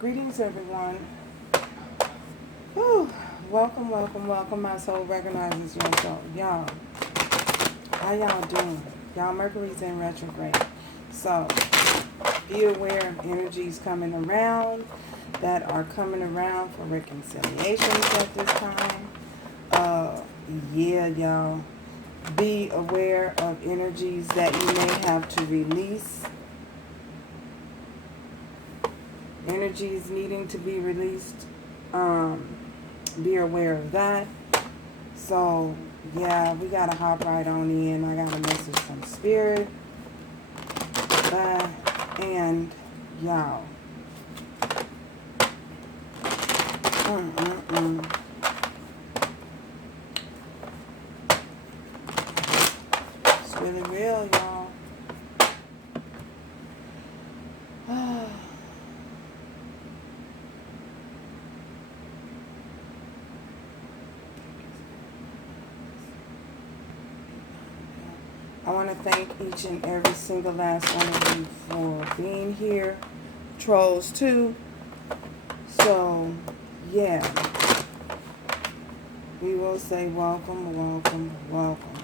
Greetings, everyone. Whew. Welcome, welcome, welcome. My soul recognizes your soul. Y'all, how y'all doing? Y'all, Mercury's in retrograde. So, be aware of energies coming around that are coming around for reconciliations at this time. Yeah, y'all. Be aware of energies that you may have to release. Energies needing to be released. Be aware of that. So, yeah, we got to hop right on in. I got a message from Spirit. And, y'all. It's really real, y'all. I want to thank each and every single last one of you for being here. Trolls too. So, yeah. We will say welcome, welcome, welcome.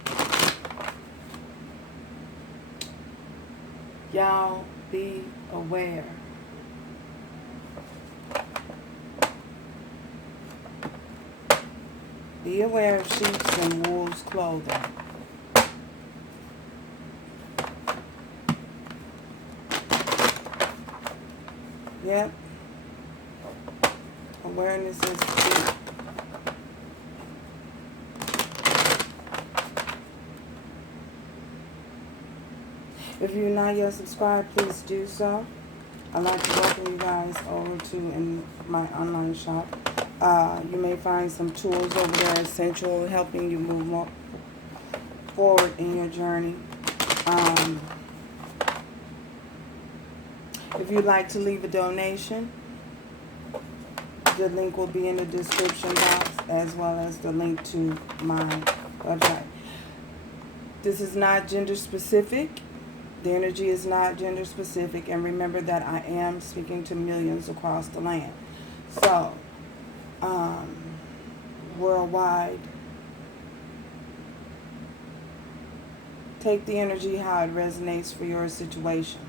Y'all be aware. Be aware of sheep's and wolves' clothing. Yep. Awareness is key. If you're not yet subscribed, please do so. I'd like to welcome you guys over to my online shop. You may find some tools over there essential, helping you move more forward in your journey. If you'd like to leave a donation, the link will be in the description box, as well as the link to my website. This is not gender specific. The energy is not gender specific. And remember that I am speaking to millions across the land. So, worldwide, take the energy how it resonates for your situation.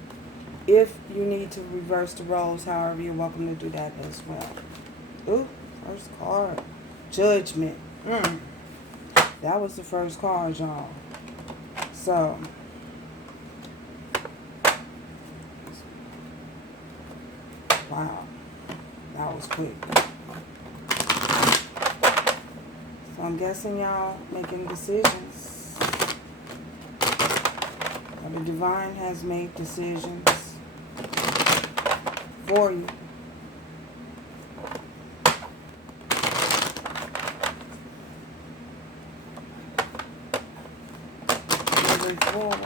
If you need to reverse the roles, however, you're welcome to do that as well. Ooh, first card. Judgment. That was the first card, y'all. So, wow. That was quick. So I'm guessing y'all making decisions. The divine has made decisions for you. Moving forward.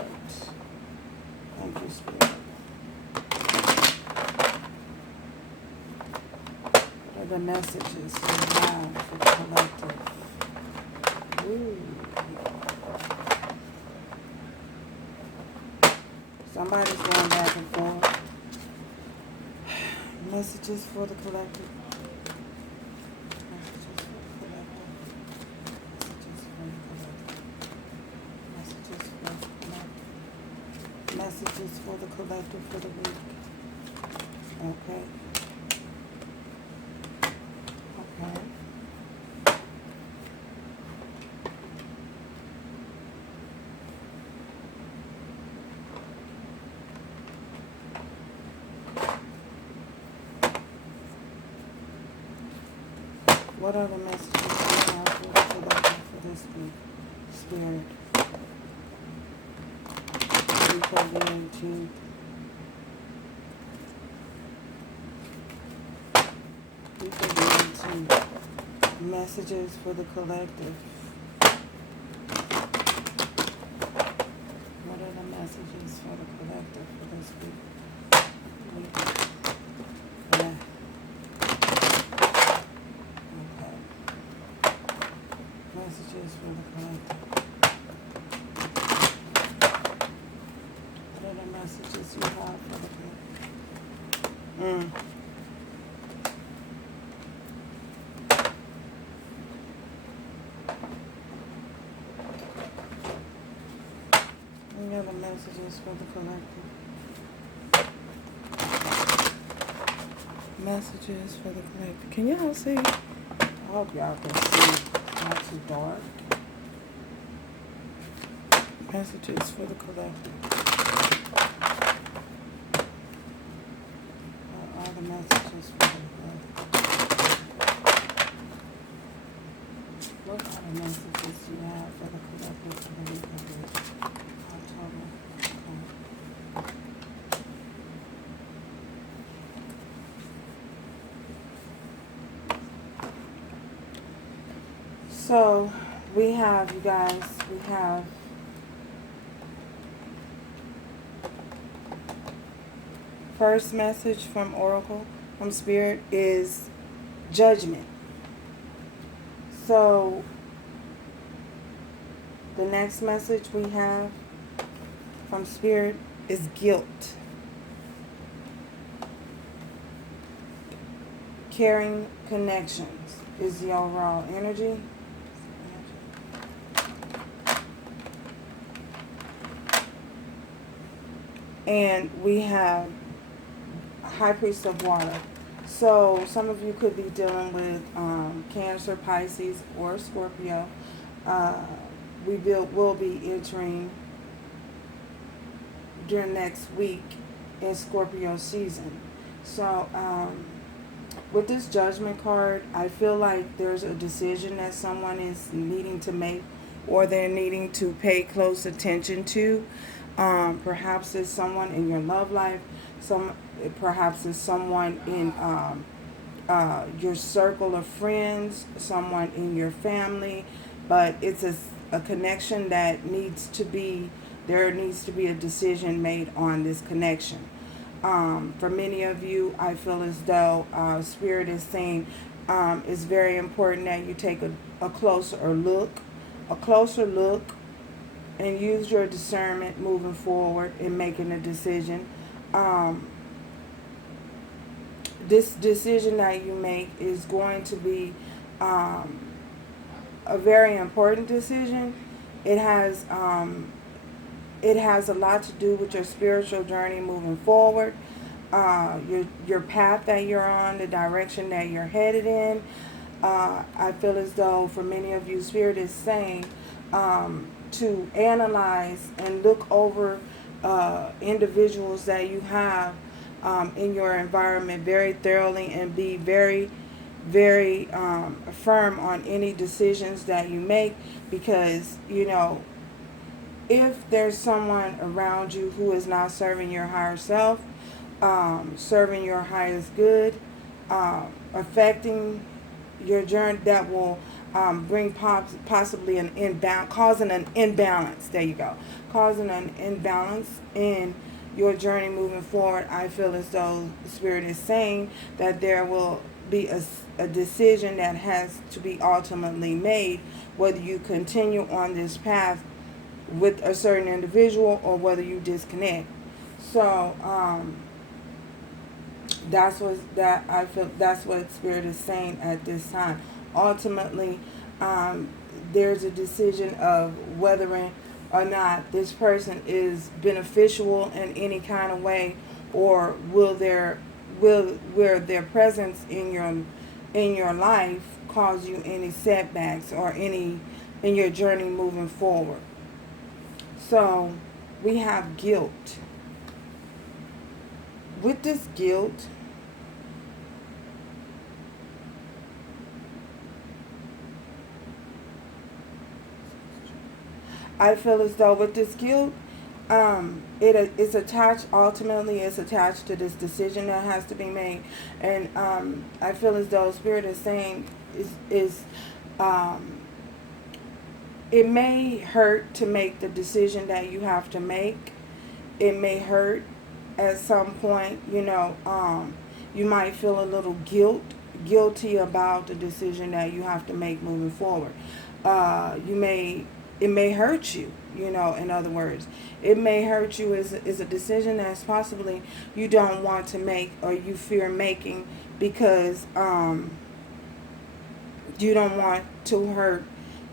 Thank you, Spirit. What are the messages you have for the collective? Ooh. Somebody's going back and forth. Messages for the collective. Messages for the collective for the week. Okay. Okay. What are the messages you have for the collective for this week? Spirit. Retrograde 18th. Retrograde 18th. Messages for the collective. What are the messages for the collective for this week? Yeah. Okay. Messages for the collective. What are the messages you have for the collective? Messages for the collective. Messages for the collective. Can y'all see? I hope y'all can see. It's not too dark. Messages for the collective. What are the messages for the collective? What are the messages you have for the collective for the week of October? Okay. So we have, you guys, we have first message from Oracle, from Spirit, is judgment. So the next message we have from Spirit is guilt. Caring connections is the overall energy. And we have High Priest of Water. So some of you could be dealing with Cancer, Pisces, or Scorpio. We will be entering during next week in Scorpio season. So with this Judgment card, I feel like there's a decision that someone is needing to make, or they're needing to pay close attention to. Perhaps it's someone in your love life. Perhaps it's someone in your circle of friends, someone in your family, but it's a connection that needs to be, there needs to be a decision made on this connection. For many of you, I feel as though Spirit is saying it's very important that you take a closer look, and use your discernment moving forward in making a decision. This decision that you make is going to be a very important decision. It has a lot to do with your spiritual journey moving forward, your path that you're on, the direction that you're headed in. I feel as though for many of you, Spirit is saying to analyze and look over individuals that you have in your environment very thoroughly, and be very, very firm on any decisions that you make, because, you know, if there's someone around you who is not serving your higher self, serving your highest good, affecting your journey, that will bring possibly an imbalance, causing an imbalance. There you go. Causing an imbalance in your journey moving forward. I feel as though Spirit is saying that there will be a decision that has to be ultimately made, whether you continue on this path with a certain individual or whether you disconnect. So that's what Spirit is saying at this time. Ultimately, there's a decision of whether or not this person is beneficial in any kind of way, or will their presence in your life cause you any setbacks or any in your journey moving forward. So we have guilt. With this guilt, I feel as though with this guilt, it's attached, ultimately it's attached to this decision that has to be made. And I feel as though Spirit is saying it may hurt to make the decision that you have to make. It may hurt at some point, you know. You might feel a little guilty about the decision that you have to make moving forward. It may hurt you, you know, in other words. It may hurt you is a decision that's possibly you don't want to make, or you fear making, because you don't want to hurt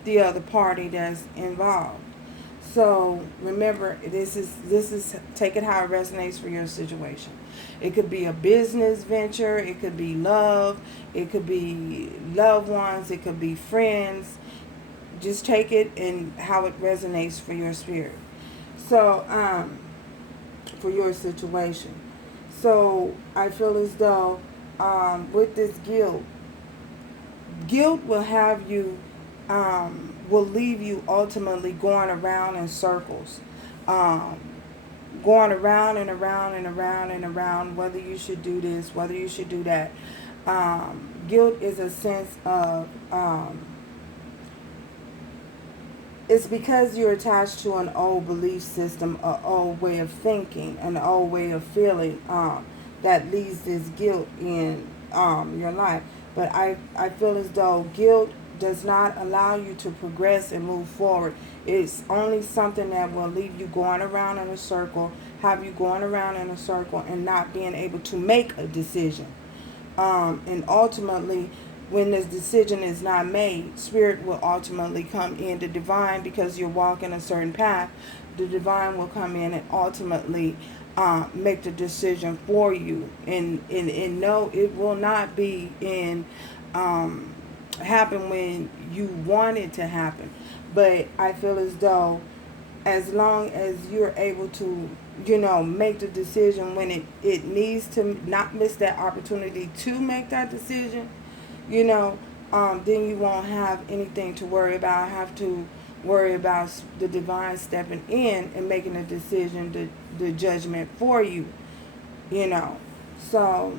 the other party that's involved. So remember, this is take it how it resonates for your situation. It could be a business venture, it could be love, it could be loved ones, it could be friends. Just take it and how it resonates for your spirit. So for your situation. So I feel as though with this guilt will have you, will leave you ultimately going around in circles, going around and around and around and around, whether you should do this, whether you should do that. Guilt is a sense of, it's because you're attached to an old belief system, an old way of thinking, an old way of feeling, that leaves this guilt in your life. But I feel as though guilt does not allow you to progress and move forward. It's only something that will leave you going around in a circle, have you going around in a circle and not being able to make a decision. And ultimately, when this decision is not made, spirit will ultimately come in, the divine, because you're walking a certain path. The divine will come in and ultimately make the decision for you. And no, it will not be happen when you want it to happen. But I feel as though as long as you're able to, make the decision when it needs to, not miss that opportunity to make that decision, then you won't have anything to worry about. Have to worry about the divine stepping in and making a decision, the judgment for you, So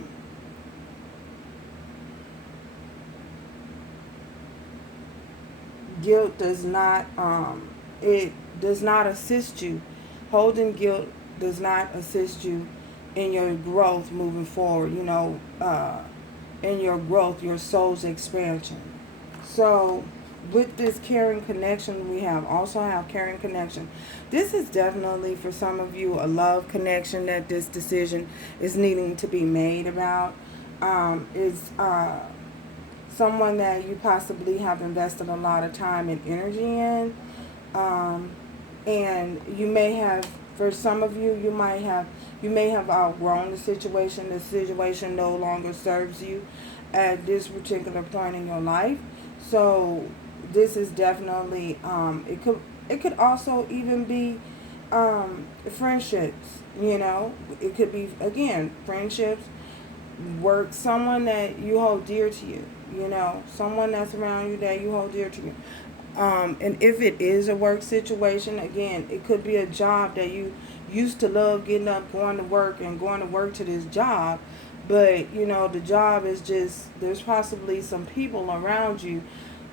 guilt does not, it does not assist you. Holding guilt does not assist you in your growth moving forward, in your growth, your soul's expansion. So with this caring connection, we also have caring connection. This is definitely for some of you a love connection that this decision is needing to be made about. Is someone that you possibly have invested a lot of time and energy in. And you may have, for some of you, you may have outgrown the situation. The situation no longer serves you at this particular point in your life. So this is definitely, it could also even be friendships, It could be, again, friendships, work, someone that you hold dear to you, someone that's around you that you hold dear to you. And if it is a work situation, again, it could be a job that you used to love getting up, going to work to this job. But, the job is just, there's possibly some people around you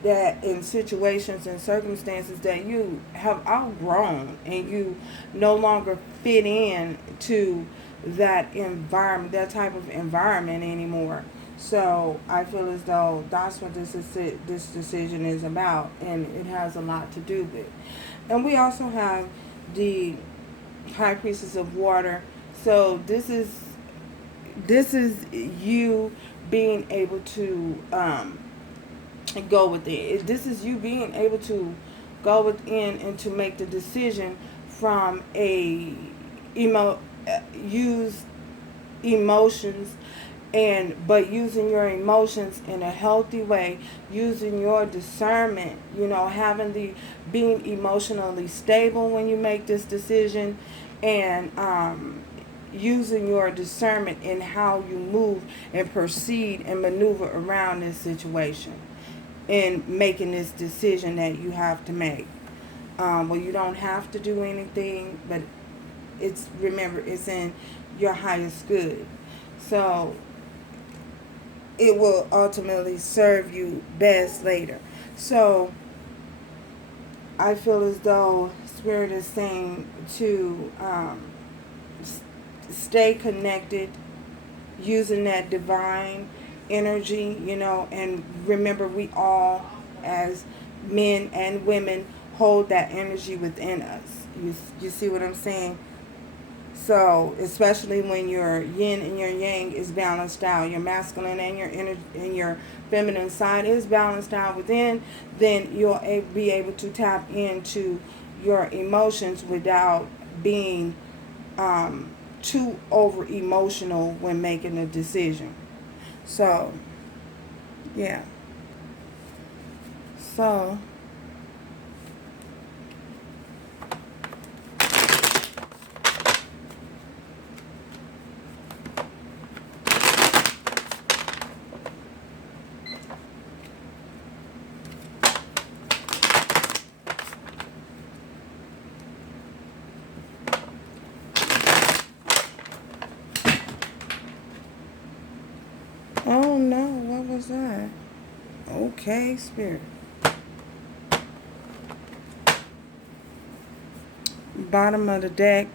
that in situations and circumstances that you have outgrown and you no longer fit in to that environment, that type of environment anymore. So I feel as though that's what this decision is about, and it has a lot to do with. And we also have the High Priestess of Water. So this is you being able to go within. This is you being able to go within and to make the decision from use emotions, but using your emotions in a healthy way, using your discernment, being emotionally stable when you make this decision, and using your discernment in how you move and proceed and maneuver around this situation, and making this decision that you have to make. Well, you don't have to do anything, but remember, it's in your highest good. So it will ultimately serve you best later. So I feel as though Spirit is saying to stay connected, using that divine energy, and remember, we all, as men and women, hold that energy within us. You see what I'm saying? So, especially when your yin and your yang is balanced out, your masculine and your feminine side is balanced out within, then you'll be able to tap into your emotions without being too over emotional when making a decision. So, yeah. So, oh no, what was that? Okay, Spirit. Bottom of the deck,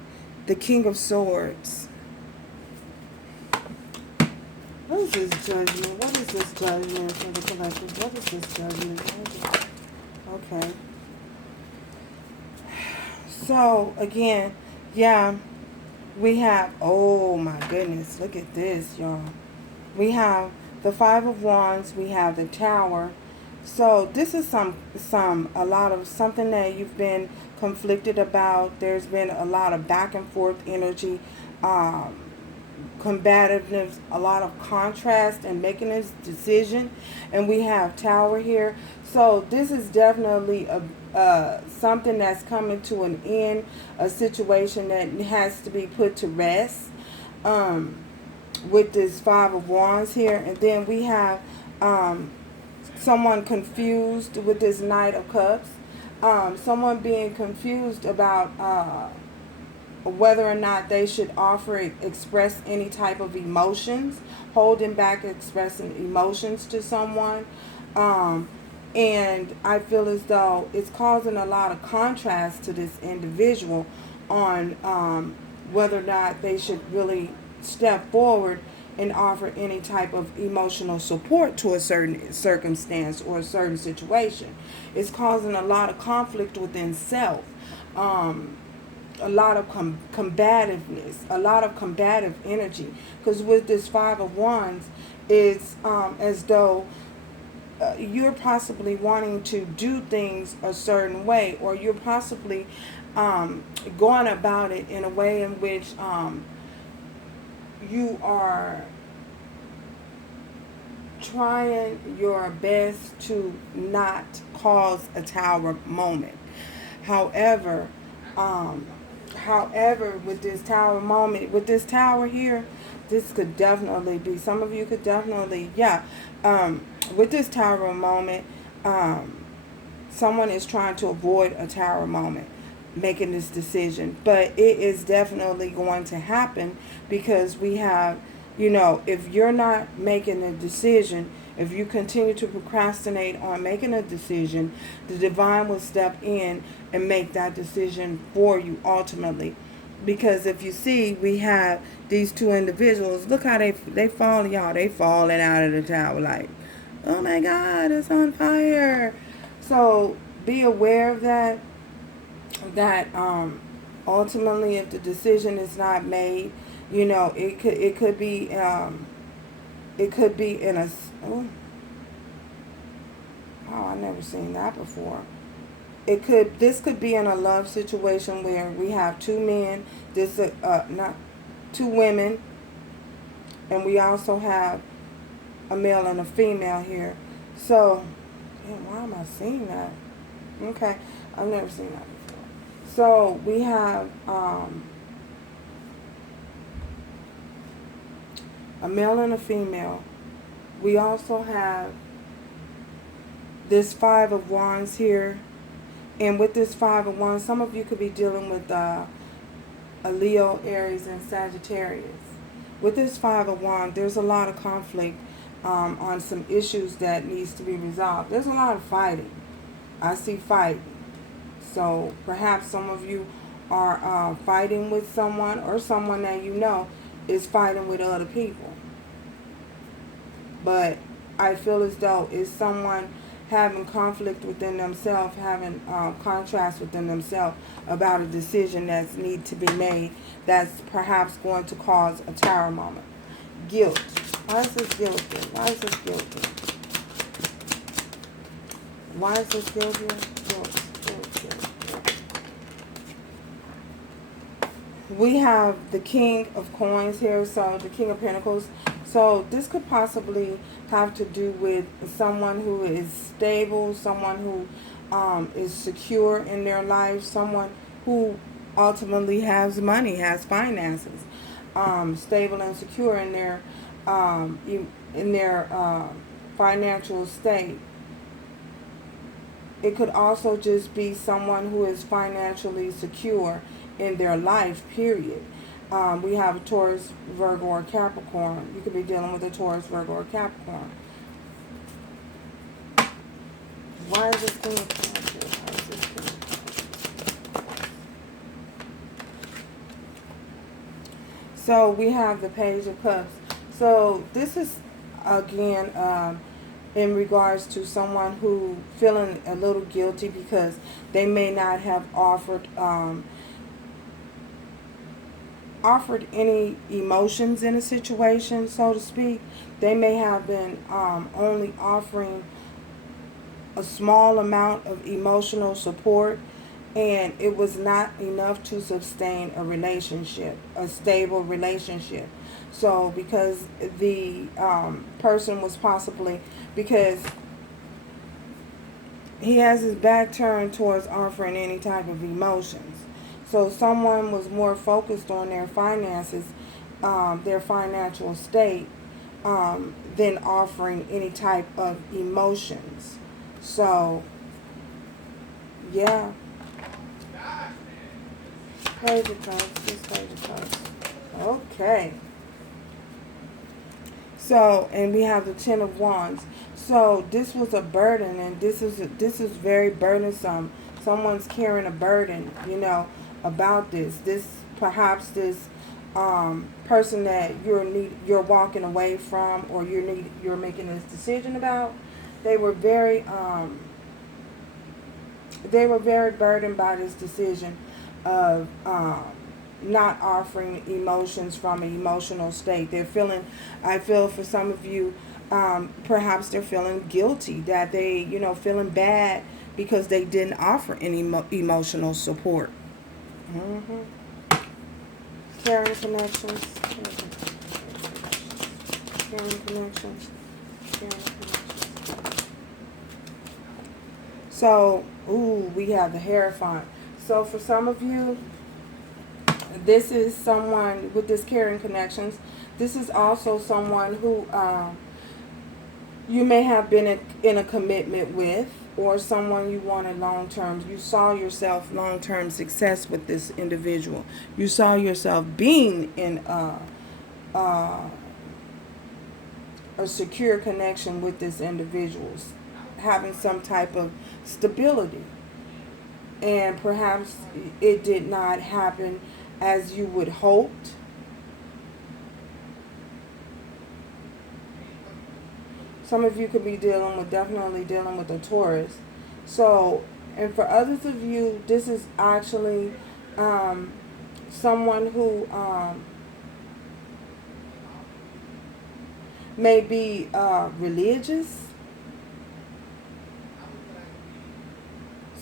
the King of Swords. What is this judgment? What is this judgment for the collective? What is this judgment? Okay. So, again, yeah, we have, oh my goodness, look at this, y'all. We have the Five of Wands, we have the Tower. So this is a lot of something that you've been conflicted about. There's been a lot of back and forth energy, combativeness, a lot of contrast and making this decision. And we have Tower here. So this is definitely something that's coming to an end, a situation that has to be put to rest. With this Five of Wands here. And then we have someone confused with this Knight of Cups. Someone being confused about whether or not they should express any type of emotions, holding back expressing emotions to someone. And I feel as though it's causing a lot of contrast to this individual on whether or not they should really step forward and offer any type of emotional support to a certain circumstance or a certain situation. It's causing a lot of conflict within self, a lot of combativeness, a lot of combative energy. Because with this Five of Wands, it's as though you're possibly wanting to do things a certain way, or you're possibly going about it in a way in which you are trying your best to not cause a Tower moment. However, with this Tower moment, with this Tower here, this could definitely be, some of you could definitely, with this Tower moment, someone is trying to avoid a Tower moment, making this decision. But it is definitely going to happen, because we have, if you're not making a decision, if you continue to procrastinate on making a decision, the divine will step in and make that decision for you ultimately. Because if you see, we have these two individuals, look how they fall, y'all. They falling out of the tower like, oh my God, it's on fire. So be aware of that. That ultimately, if the decision is not made, it could be in a, oh, I never seen that before. This could be in a love situation where we have two men, not two women, and we also have a male and a female here. So, why am I seeing that? Okay, I've never seen that before. So we have a male and a female. We also have this Five of Wands here. And with this Five of Wands, some of you could be dealing with a Leo, Aries, and Sagittarius. With this Five of Wands, there's a lot of conflict on some issues that needs to be resolved. There's a lot of fighting. I see fighting. So perhaps some of you are fighting with someone, or someone that you know is fighting with other people. But I feel as though it's someone having conflict within themselves, having contrast within themselves about a decision that needs to be made, that's perhaps going to cause a Tower moment. Guilt. Why is this guilty? Why is this guilty? Why is this guilty? Guilt. we have the King of Coins here, so the King of Pentacles. So this could possibly have to do with someone who is stable, someone who is secure in their life, someone who ultimately has money, has finances, stable and secure in their financial state. It could also just be someone who is financially secure in their life, period. We have a Taurus, Virgo, or Capricorn. You could be dealing with a Taurus, Virgo, or Capricorn. Why is this King of Coins here? Why is this King of Coins? So we have the Page of Cups. So this is, again, in regards to someone who feeling a little guilty because they may not have offered any emotions in a situation, so to speak. They may have been only offering a small amount of emotional support, and it was not enough to sustain a relationship, a stable relationship. So because the person was possibly, because he has his back turned towards offering any type of emotions. So someone was more focused on their finances, their financial state, than offering any type of emotions. So, yeah. Page of Cups, this Page of Cups. Okay. So, and we have the Ten of Wands. So this was a burden, and this is very burdensome. Someone's carrying a burden, about this. Perhaps this person that you're walking away from, or you're making this decision about. They were very burdened by this decision of not offering emotions from an emotional state. I feel for some of you, perhaps they're feeling guilty, that they, feeling bad because they didn't offer any emotional support. Caring connections. Caring connections. So, we have the Hierophant. So for some of you, this is someone with this caring connections. This is also someone who you may have been in a commitment with, or someone you wanted long-term. You saw yourself long-term success with this individual. You saw yourself being in a secure connection with this individual, having some type of stability. And perhaps it did not happen as you would hoped. Some of you could be definitely dealing with a Taurus. So, and for others of you, this is actually someone who may be religious.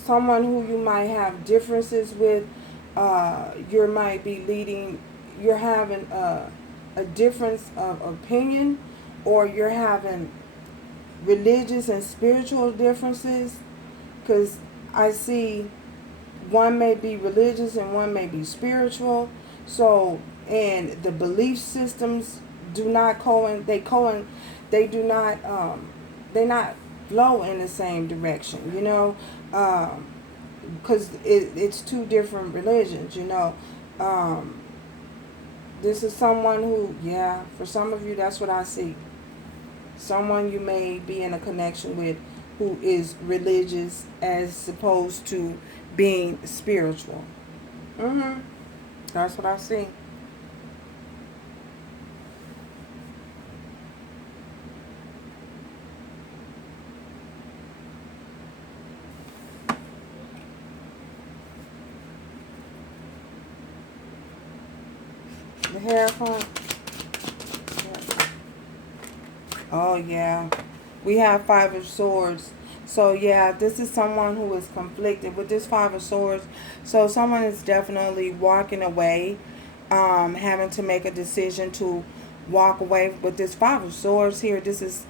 Someone who you might have differences with. You're having a difference of opinion, or you're having religious and spiritual differences, because I see one may be religious and one may be spiritual. So, and the belief systems do not they do not they not flow in the same direction, because it's two different religions, this is someone who, for some of you, that's what I see. Someone you may be in a connection with who is religious as opposed to being spiritual. That's what I see. The Hierophant. Oh, yeah. We have Five of Swords. So, yeah, this is someone who is conflicted with this Five of Swords. So, someone is definitely walking away having to make a decision to walk away. With this Five of Swords here, this is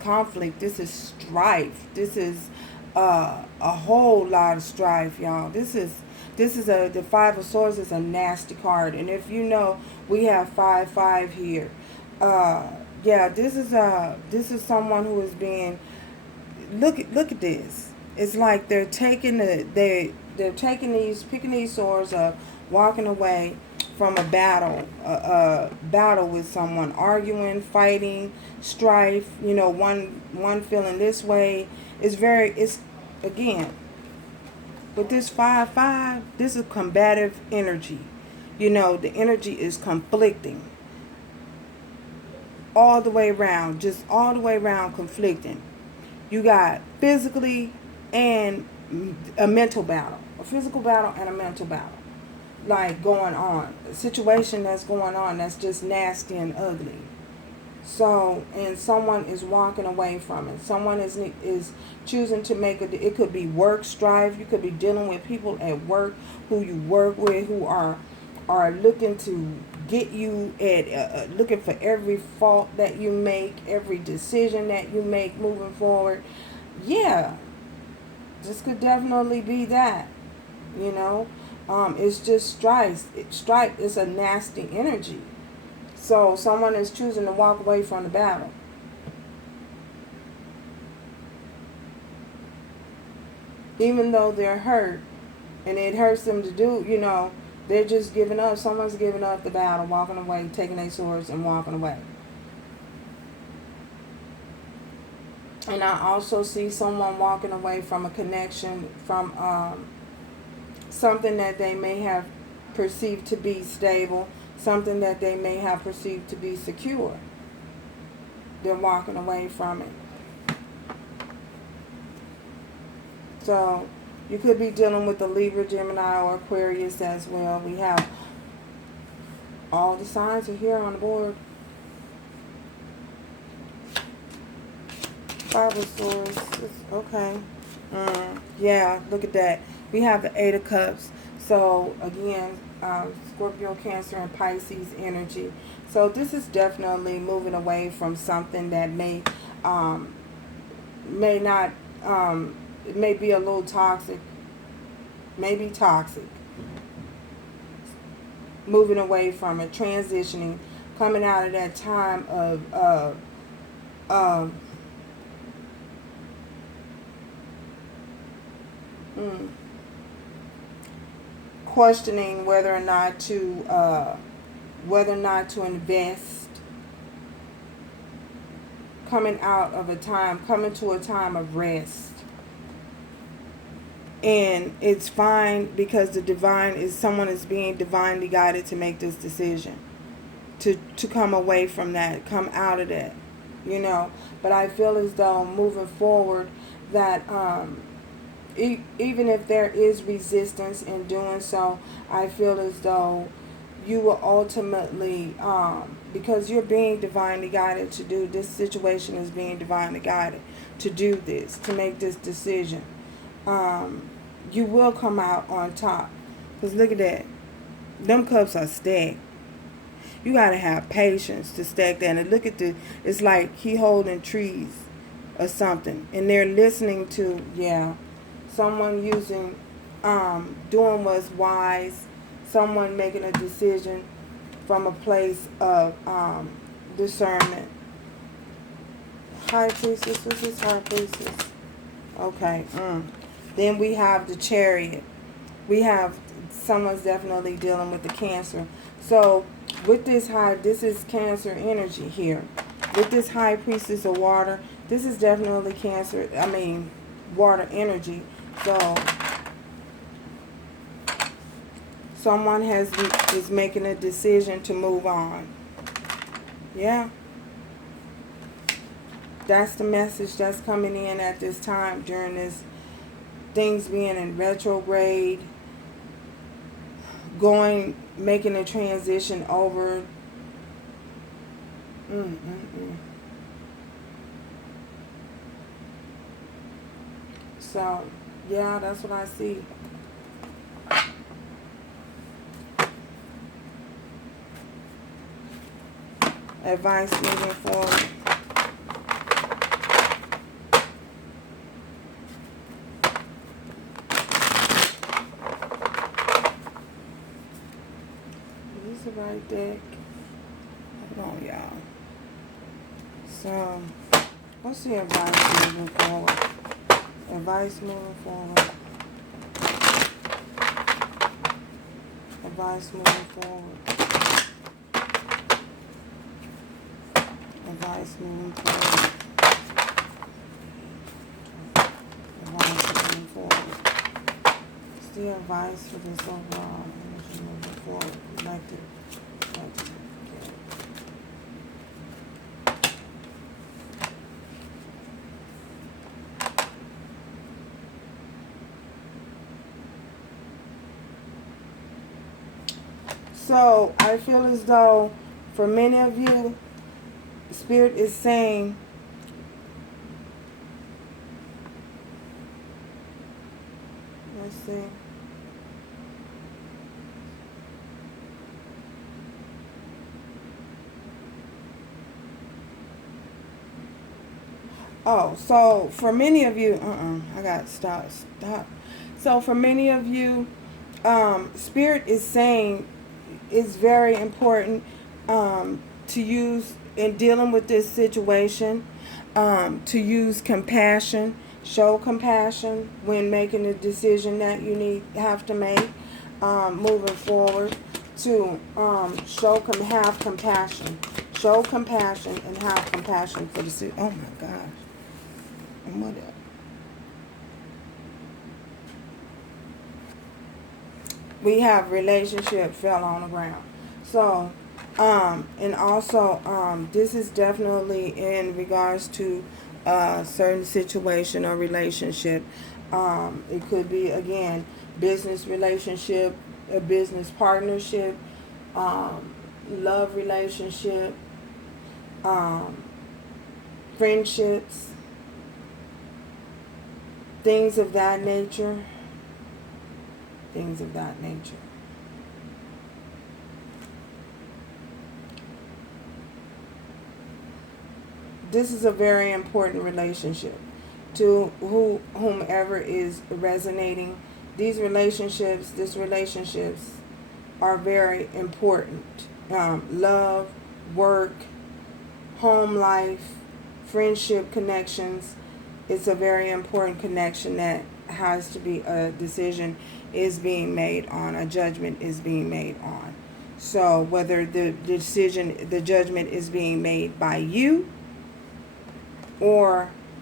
conflict, this is strife, this is a whole lot of strife, y'all. The Five of Swords is a nasty card, and if you know, we have 5-5 here. Yeah, this is someone who is being, look at this. It's like they're taking picking these swords up, walking away from a battle with someone, arguing, fighting, strife. You know, one feeling this way. It's again, with this 5-5, this is combative energy. You know, the energy is conflicting all the way around, just all the way around conflicting. You got physically and a mental battle, a physical battle and a mental battle, like going on, a situation that's going on that's just nasty and ugly. So, and someone is walking away from it. Someone is choosing to make it could be work strife. You could be dealing with people at work who you work with, who are looking to get you at looking for every fault that you make, every decision that you make moving forward. Yeah, this could definitely be that. You know, it's just strife. Strife is a nasty energy. So someone is choosing to walk away from the battle. Even though they're hurt and it hurts them to do, you know, they're just giving up. Someone's giving up the battle, walking away, taking their swords and walking away. And I also see someone walking away from a connection, from something that they may have perceived to be stable, something that they may have perceived to be secure. They're walking away from it. So you could be dealing with the Libra, Gemini, or Aquarius as well. We have all the signs are here on the board. Five of Swords. Okay. Yeah, look at that. We have the Eight of Cups. So again, Scorpio, Cancer, and Pisces energy. So this is definitely moving away from something that may not, it may be a little toxic, maybe toxic. Moving away from it, transitioning, coming out of that time of questioning whether or not to invest, coming to a time of rest. And it's fine, because someone is being divinely guided to make this decision, to come away from that, come out of that, you know. But I feel as though moving forward that even if there is resistance in doing so, I feel as though you will ultimately, because you're being divinely guided to do this, situation is being divinely guided to do this, to make this decision. You will come out on top. Because look at that. Them cups are stacked. You got to have patience to stack that. And look at it's like he holding trees or something. And they're listening to, someone using, doing what's wise. Someone making a decision from a place of discernment. High Priestess. What's this High Priestess? Okay. Then we have the Chariot. We have someone's definitely dealing with the Cancer. So with this is Cancer energy here. With this High Priestess of water, this is definitely Cancer. Water energy. So someone is making a decision to move on. Yeah. That's the message that's coming in at this time during this things being in retrograde, making a transition over. So, yeah, that's what I see. Advice moving forward. Is this the right deck? Hold on, y'all. So, what's the advice moving forward? Advice moving forward. Advice moving forward. Advice moving forward. Advice moving forward. What's the advice for this overall energy moving forward? Collective. So, I feel as though for many of you, Spirit is saying, let's see. Oh, so for many of you, I got stop. So for many of you, Spirit is saying it's very important to use in dealing with this situation, to use compassion, show compassion when making a decision that you have to make, moving forward, to have compassion. Show compassion and have compassion for the situation. Oh my gosh. And what else? We have relationship fell on the ground. So, and also, this is definitely in regards to a certain situation or relationship. It could be, again, business relationship, a business partnership, love relationship, friendships, things of that nature. Things of that nature. This is a very important relationship to whomever is resonating. These relationships are very important. Love, work, home life, friendship connections. It's a very important connection that has to be a decision is being made on, a judgment is being made on. So whether the judgment is being made by you or